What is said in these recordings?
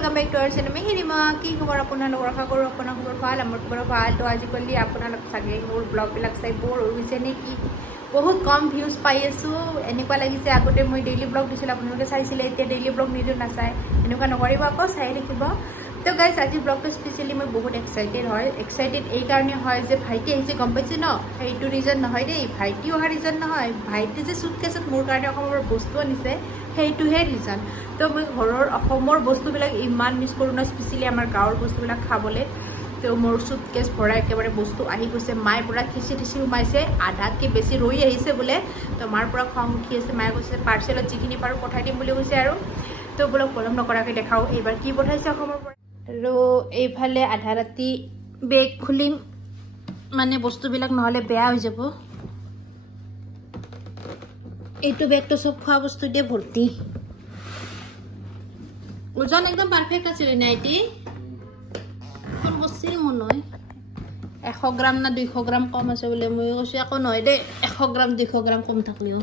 Welcome back to our channel में हिरिमा की खबर আপোনালোকৰ আশা কৰো আপোনাৰ খবৰ ভাল আমাৰ খবৰ ভাল তো আজি কলি আপোনালোক চাগে মোৰ ব্লগ বিলাক চাই বৰ হৈছে নেকি বহুত কম ভিউজ পাই আছো এনেকুৱা লাগিছে আগতে মই ডেইলি ব্লগ দিছিল আপোনালোকে চাইছিলে এতিয়া ডেইলি ব্লগ নিদিও না চাই এনেকুৱা নকৰিব আকৌ চাই দেখিব তো গাইস আজি ব্লগটো স্পেশালি মই বহুত এক্সাইটেড এই কাৰণে হয় যে ভাইটি আহিছে গম পাইছে ন এইটো ৰিজন নহয় দেই ভাইটি অহা ৰিজন নহয় ভাইটি যে সুটকেছত মোৰ কাৰণে অসমৰ বস্তু আনিছে সেইটোহে ৰিজন তো মই ঘৰৰ অসমৰ বস্তুবিলাক ইমান মিছ কৰোঁ না স্পেশালি আমাৰ গাঁৱৰ বস্তুবিলাক খাবলৈ তো মোৰ সুটকেছ ভৰা একেবাৰে বস্তু আহি গৈছে মায়ে পুৰা খিচি সোমাইছে আধাতকৈ বেছি ৰৈ আহিছে বোলে তো মাৰ পৰা খং উঠি আছে মায়ে কৈছে পাৰ্চেলত যিখিনি পাৰোঁ পঠাই দিম বুলি কৈছে আৰু তো বোলক পলম নকৰাকৈ দেখাওঁ এইবাৰ কি পঠাইছে অসমৰ পৰা আৰু এইফালে আধা ৰাতি বেগ খুলিম মানে বস্তুবিলাক নহ'লে বেয়া হৈ যাব এইটো বেগটো সব খোৱা বস্তু দিয়ে ভৰ্তি ওজন একদম পারফেক্ট আছিল নাইটি কোন বস্তু মন হয় 100 গ্রাম না 200 গ্রাম কম আছে বলে মই কৈছো একো নহয় দে 100 গ্রাম 200 গ্রাম কম থাকলিও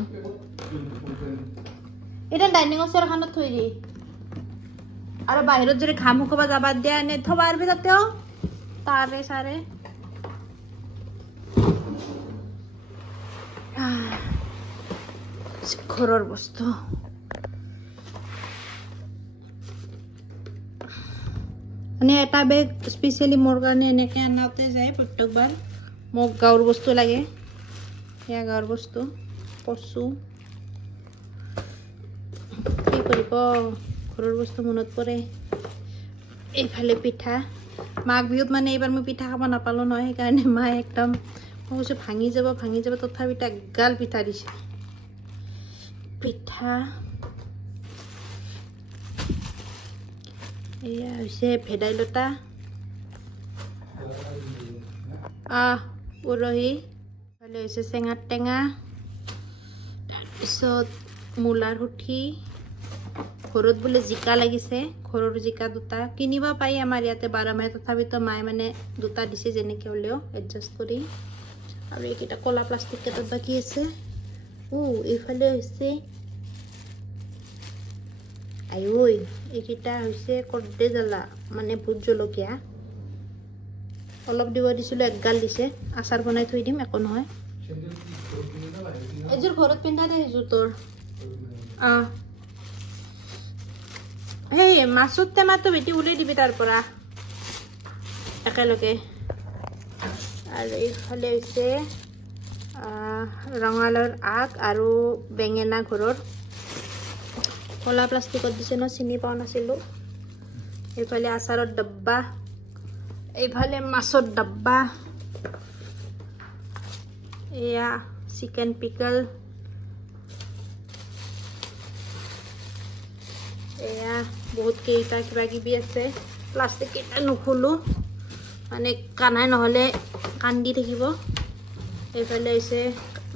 এটা ডাইনিং চেয়ার খানত থৈ দি আৰু বাহিৰত যদি ঘাম শুকাব যাবা দিয়া এনে থবাৰ ভিতৰতেও তাৰে সাৰে ঘৰৰ বস্তু মানে এটা বেগ স্পেশালি মোৰ কাৰণে এনেকৈ আনাতে যায় প্ৰত্যেকবাৰ মোক গাঁৱৰ বস্তু লাগে এয়া গাঁৱৰ বস্তু কচু কি কৰিব ঘৰৰ বস্তু মনত পৰে এইফালে পিঠা মাঘ বিহুত মানে এইবাৰ মই পিঠা খাব নাপালোঁ নহয় সেইকাৰণে মায়ে একদম মই কৈছোঁ ভাঙি যাব তথাপিতো এগাল পিঠা দিছে পিঠা এয়া হৈছে ভেদাইলতা উৰহি এইফালে হৈছে চেঙাৰ টেঙা তাৰপিছত মূলাৰ সুঠি ঘৰত বোলে জিকা লাগিছে ঘৰৰ জিকা দুটা কিনিব পাৰি আমাৰ ইয়াতে 12 মাহে তথাপিতো মায়ে মানে দুটা দিছে যেনেকৈ হ'লেও এডজাষ্ট কৰি আৰু এইকেইটা কলা প্লাষ্টিক কেইটাত বাকী আছে এইফালে হৈছে আইঐ এইকেইটা হৈছে কৰ্দে জ্বালা মানে ভোট জলকীয়া অলপ দিব দিছিলোঁ একগাল দিছে আচাৰ বনাই থৈ দিম একো নহয় এযোৰ ঘৰত পিন্ধা দে এযোৰ তোৰ সেই মাছৰ টেমাটো বেটি উলিয়াই দিবি তাৰ পৰা একেলগে আৰু এইফালে হৈছে ৰঙালাওৰ আগ আৰু বেঙেনা ঘৰৰ কলা প্লাষ্টিকত দিছে ন চিনি পোৱা নাছিলোঁ এইফালে আচাৰৰ ডাব্বা এইফালে মাছৰ ডাব্বা এয়া চিকেন পিকল এয়া বহুত কেইটা কিবা কিবি আছে প্লাষ্টিক কেইটা নুখুলোঁ মানে কানাই নহ'লে কান্দি থাকিব এইফালে হৈছে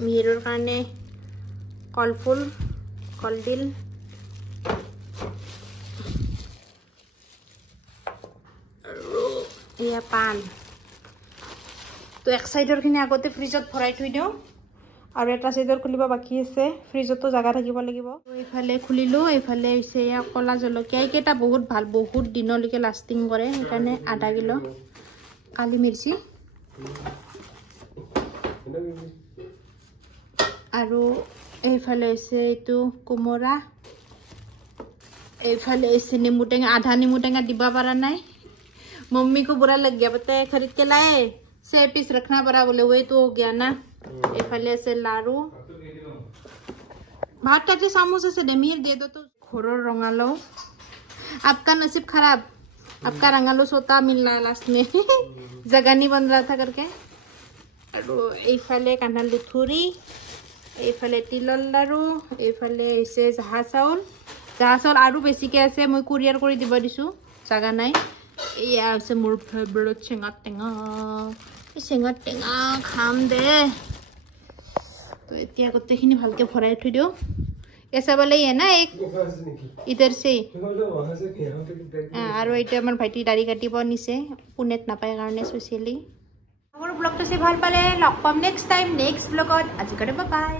মিহিৰৰ কাৰণে কলফুল কলডিল আৰু এয়া পান তো এক সাইডৰখিনি আগতে ফ্ৰিজত ভৰাই থৈ দিওঁ আৰু এটা সাইডৰ খুলিব বাকী আছে ফ্ৰিজতো জায়গা থাকিব লাগিব এইফালে খুলিলোঁ এইফালে হৈছে এয়া কলা জলকীয়া এইকেইটা বহুত ভাল বহুত দিনলৈকে লাষ্টিং কৰে সেইকাৰণে আধা কিলো কালি মিৰ্চি আৰু এইফালে হৈছে এইটো কোমৰা এইফালে হৈছে নেমু টেঙা আধা নেমু টেঙা দিবা পাৰা নাই मम्मी को बुरा लग गया पता है खरीद के लाए 6 पीस रखना पड़ा बोले वही तो हो गया ना এইফালে से लारू भात टाटे समोसे से डमीर दे दो तो घोरों रंगालो आपका नसीब खराब आपका रंगालो सोता मिल रहा लास्ट में जगह नहीं बन रहा था करके আৰু এইফালে কাঁঠাল লুথুৰি এইফালে তিলৰ লাৰু এইফালে হৈছে জাহা চাউল আৰু বেছিকৈ আছে মই কুৰিয়াৰ কৰি দিব দিছোঁ জাগা নাই এয়া হৈছে মোৰ ফেভৰেট চেঙা টেঙা খাম দে তো এতিয়া গোটেইখিনি ভালকৈ ভৰাই থৈ দিওঁ ऐसा वाला ही है ना एक इधर से और এটা আমার ভাইটি দাড়ি কাটিব নিছে পুনেত নাপায় কাৰণে স্পেশালি আমার ব্লগটো সে ভাল পালে লগ পাম নেক্সট টাইম নেক্সট ব্লগত আজি কাৰণে বাই বাই।